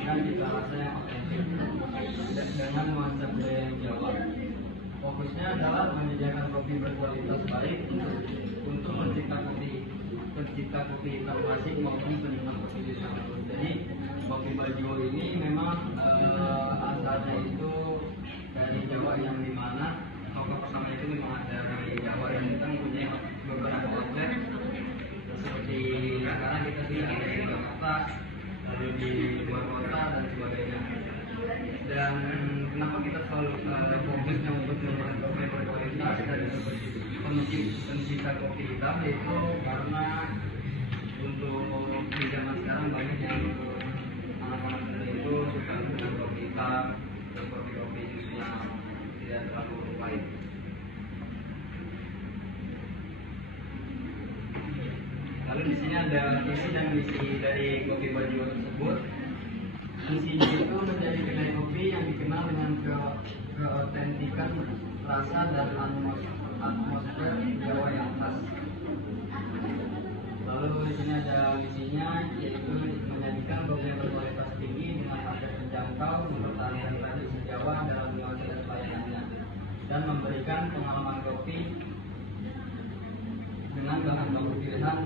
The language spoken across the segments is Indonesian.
menghasilkan cita rasa yang otentik dengan nuansa budaya yang Jawa. Fokusnya adalah menyediakan kopi berkualitas baik untuk pencipta kopi hitam klasik maupun penikmat kopi Nusantara. Jadi kopi Bajio ini memang asalnya itu dari Jawa, yang dimana tokoh pertama itu memang dari Jawa, dan kita mempunyai beberapa outlet seperti sekarang kita sudah ada di Jakarta, lalu di luar kota dan sebagainya. Dan kenapa kita selalu fokusnya untuk membuat kopi berkualitas dan pencipta kopi hitam, itu karena untuk di zaman sekarang banyak yang anak-anak muda itu suka dengan kopi hitam dan kopi-kopi yang tidak terlalu pahit. Lalu di sini ada visi dan misi dari kopi Bajio tersebut. Misinya itu menjadi kedai kopi yang dikenal dengan keautentikan rasa dan atmosfer Jawa yang khas. Lalu di sini ada misinya, yaitu menyajikan kopi yang berkualitas tinggi dengan harga terjangkau, mempertahankan tradisi Jawa dalam nuansa dan pelayanannya, dan memberikan pengalaman kopi dengan bahan baku pilihan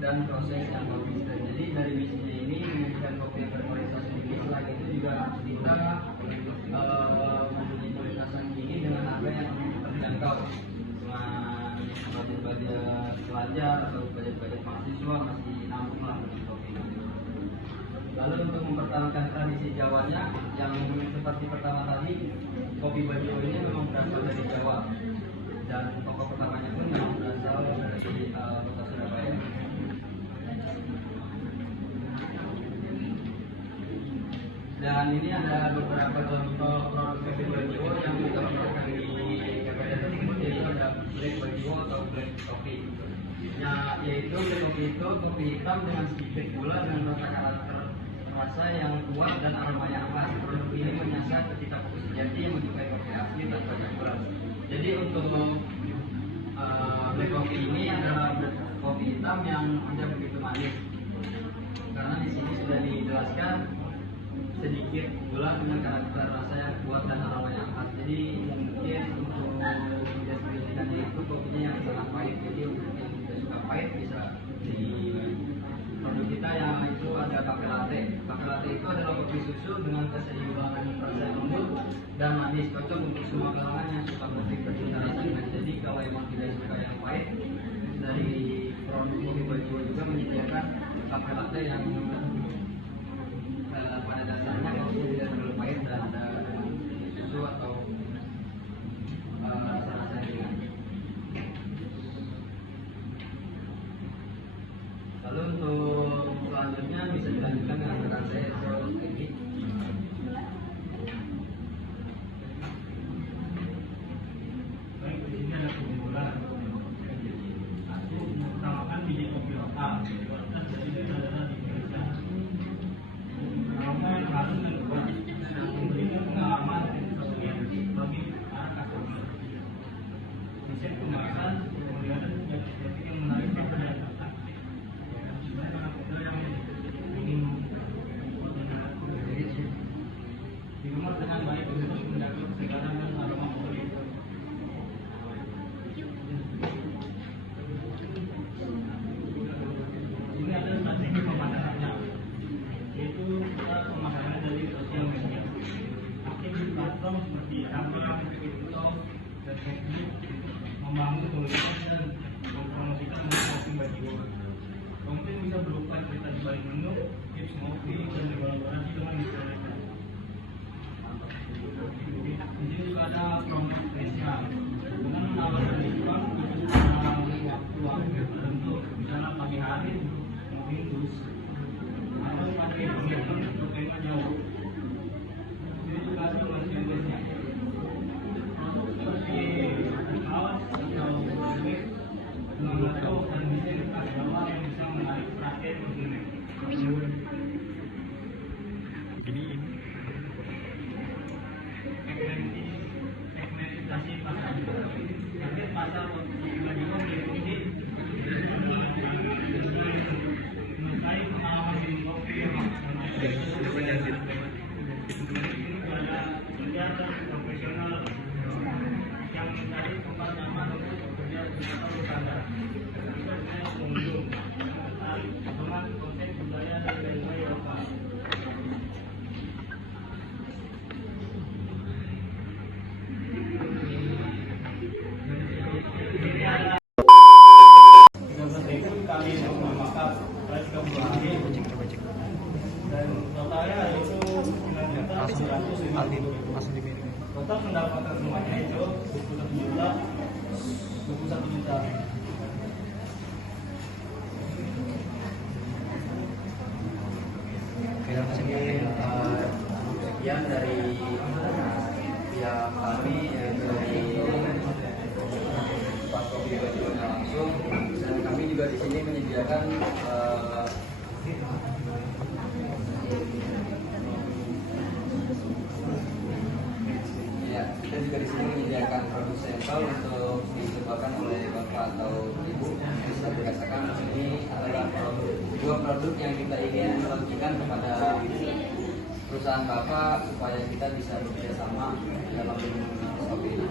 dan proses yang konsisten. Jadi dari misinya ini menyajikan kopi yang berkualitas tinggi, selain itu juga kita mempunyai kualitas yang tinggi dengan harga yang terjangkau. Budget-budget pelajar atau budget-budget mahasiswa masih nampung lah dengan kopi. Lalu untuk mempertahankan tradisi Jawanya, yang seperti pertama tadi, kopi Bajio ini memang berasal dari Jawa, dan tokoh pertamanya pun memang berasal dari kota Surabaya. Dan ini ada beberapa contoh produk kopi Bajio yang kita gunakan di KPD tersebut, yaitu ada Black Bajio atau Black Coffee. Nah, yaitu Black Coffee itu kopi hitam dengan sedikit gula dan karakter rasa yang kuat dan aroma yang khas. Produk ini menyasar ketika kopi sejati yang menyukai kopi asli tanpa campuran. Jadi untuk Black Coffee ini adalah kopi hitam yang tidak begitu manis, karena di sini sudah dijelaskan sedikit gula dengan karakter rasa yang kuat dan aroma yang khas. Jadi mungkin untuk deskripsikannya itu kopinya yang sangat pahit. Jadi untuk yang tidak suka pahit bisa di produk kita yang itu ada cafe latte. Cafe latte itu adalah kopi susu dengan keseimbangan rasa yang lembut dan manis, cocok untuk semua kalangan yang suka kopi bercita rasa. Jadi kalau emang tidak suka yang pahit, dari produk kopi Bajio juga menyediakan cafe latte yang pada dasarnya kopi tidak terlalu pahit dan ada susu atau rasa-rasa yang ringan. Lalu untuk selanjutnya bisa dilanjutkan dengan rekan saya lagi. Baik, di sini ada keunggulan satu, mengutamakan biji kopi lokal. Jadi adalah di Indonesia. Februari dan totalnya itu 9.750.000. Total pendapatan semuanya itu 21 juta. Sekian dari pihak kami, yaitu dari Pak Kopi Bajiwanya langsung, dan kami juga di sini menyediakan kita juga di sini menyediakan produk sampel untuk dicobakan oleh bapak atau ibu. Bisa dirasakan ini adalah dua produk yang kita ingin bagikan kepada perusahaan bapak supaya kita bisa bekerja sama dalam minum kopi ini.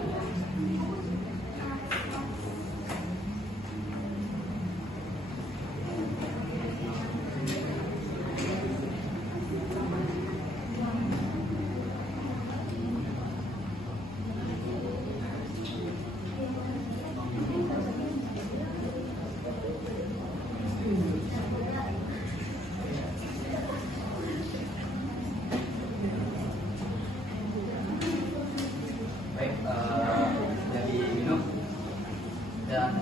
Baik, jadi minum, dan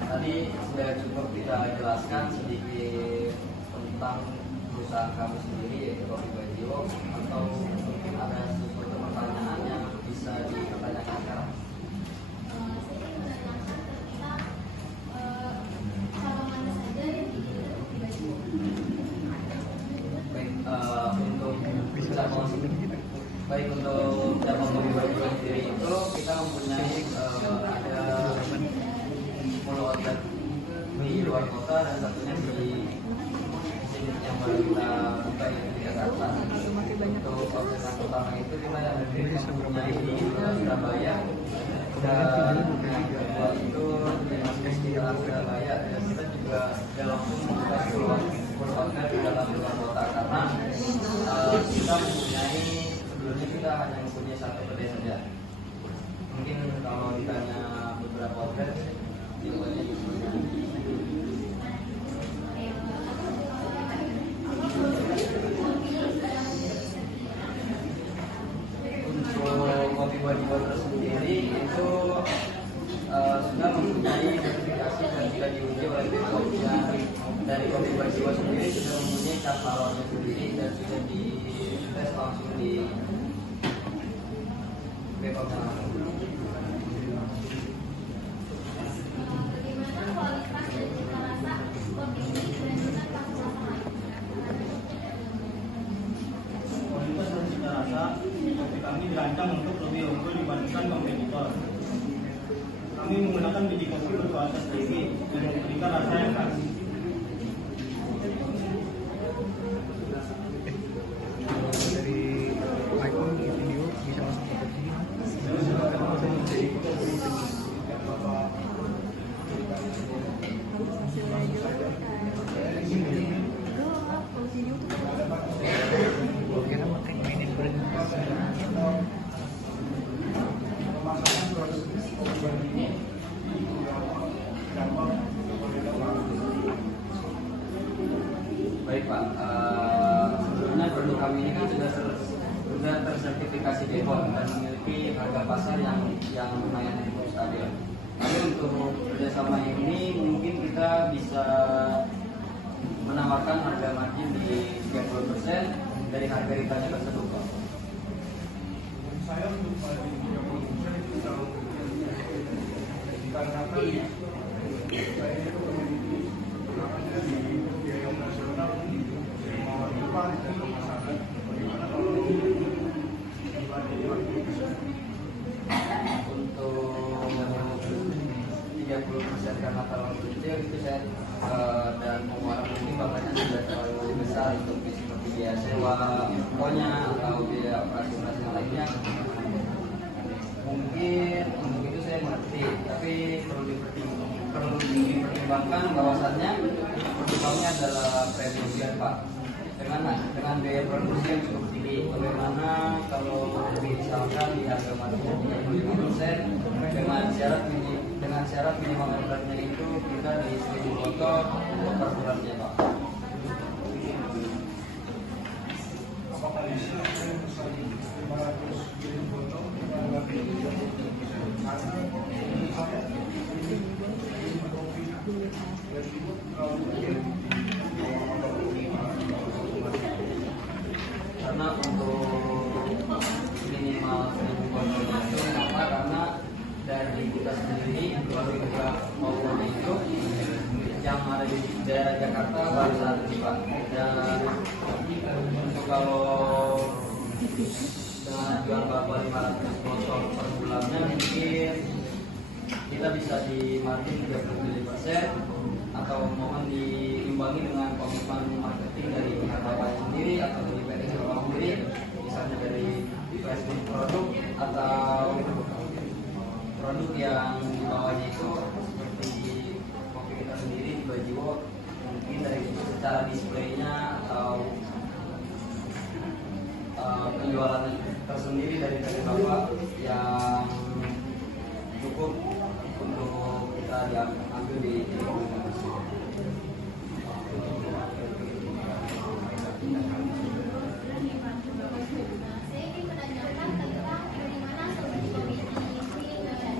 tadi sudah cukup kita jelaskan sedikit tentang perusahaan kami sendiri, yaitu Kopi Bajiwo. Atau mungkin ada sesuatu pertanyaan yang bisa dipertanyakan sekarang? Baik, untuk cabang Kopi Bajiwo sendiri itu kita mempunyai ada 10 outlet di luar kota dan satunya di sini yang baru kita buka di Jakarta. Untuk outlet yang pertama itu kita yang mempunyai di Surabaya, dan yang kedua itu di sekitar Surabaya, dan kita juga langsung membuka 10 outlet di dalam luar kota karena kita mempunyai, sebelumnya kita hanya mempunyai satu kedai saja. Mungkin kalau ditanya beberapa outlet, jawabannya juga. Untuk Kopi Bajiwo sendiri itu sudah mempunyai sertifikasi dan sudah diuji oleh BPOM. Dari Kopi Bajiwo sendiri sudah mempunyai cap halalnya sendiri dan sudah dites langsung di BPOM. Kualitas dan cita rasa kopi kami dirancang untuk lebih unggul dibandingkan kompetitor. Kami menggunakan biji kopi berkualitas tinggi dan memberikan rasa yang khas. Dari icon video bisa langsung ke sini. Oke, nama kayak mainin brand. Baik Pak, sebelumnya produk kami ini kan sudah tersertifikasi BPOM dan memiliki harga pasar yang lumayan stabil. Tapi untuk kerjasama ini mungkin kita bisa menawarkan harga margin di 30% dari harga retailnya tersebut Pak. Saya untuk margin 30% itu terlalu dikarenakan saya itu memiliki dari biaya operasional mau depan dan pemasaran. Bagaimana kalau dibanding 30%? Untuk 30% karena terlalu kecil itu saya dan pengeluaran mungkin bapaknya sudah terlalu besar untuk seperti biaya sewa pokoknya atau biaya operasi lainnya. Mungkin untuk itu saya mengerti, tapi perlu dipertimbangkan bahwasannya produk kami adalah premium Pak, dengan biaya produksi yang cukup tinggi. Bagaimana kalau misalkan di harga marginnya 35% dengan syarat minimal ordernya itu kita di 1.000 botol per bulannya Pak. pariwisata sih Pak. Dan untuk kalau dengan jual berapa 500 botol per bulannya mungkin kita bisa di margin 30% atau mohon diimbangi dengan komitmen marketing dari pihak Bapak sendiri atau dari PT Bapak sendiri, misalnya dari placement produk atau produk yang dibawanya itu seperti kopi kita sendiri di Bajiwo, mungkin dari secara displaynya atau penjualan tersendiri dari Bapak yang cukup untuk kita diambil di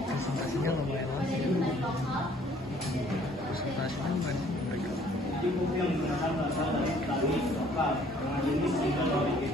presentasinya lumayan lama. Presentasinya lumayan mereka. Jadi kopi yang menggunakan berasal dari petani lokal dengan jenis single variety